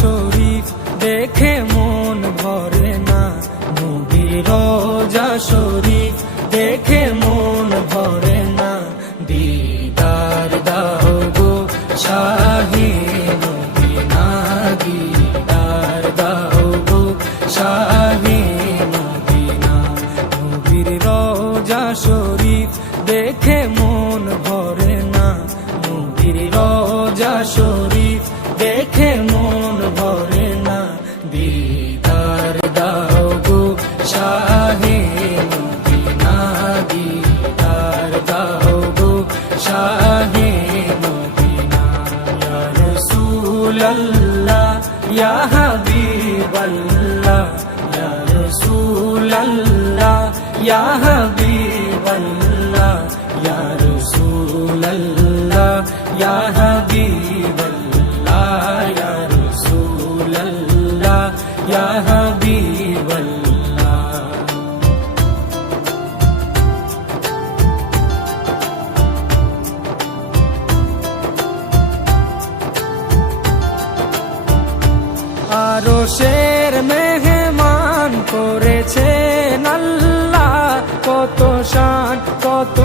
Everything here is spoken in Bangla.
শরীফ দেখে মন ভরে না, নবীর রোজা শরীফ দেখে মন ভরে না। দিদার দাও গো শাহে মদিনা, দিদার দাও গো শাহে মদিনা। নবীর রোজা শরীফ দেখে মন ভরে না, নবীর রোজা শরীফ দেখে মন ভরে না। দিদার দাও গো শাহে মদিনা, দিদার দাও গো শাহে মদিনা। ইয়া রাসূলাল্লাহ ইয়া হাবিবাল্লাহ, ইয়া রাসূলাল্লাহ ইয়া হাবিবাল্লাহ, ইয়া রাসূলাল্লাহ ইয়া হাবিবাল্লাহ, ইয়া রাসূলাল্লাহ ইয়া হাবিবাল্লাহ। আরশের মেহমান করেছেন আল্লাহ, কত শান কত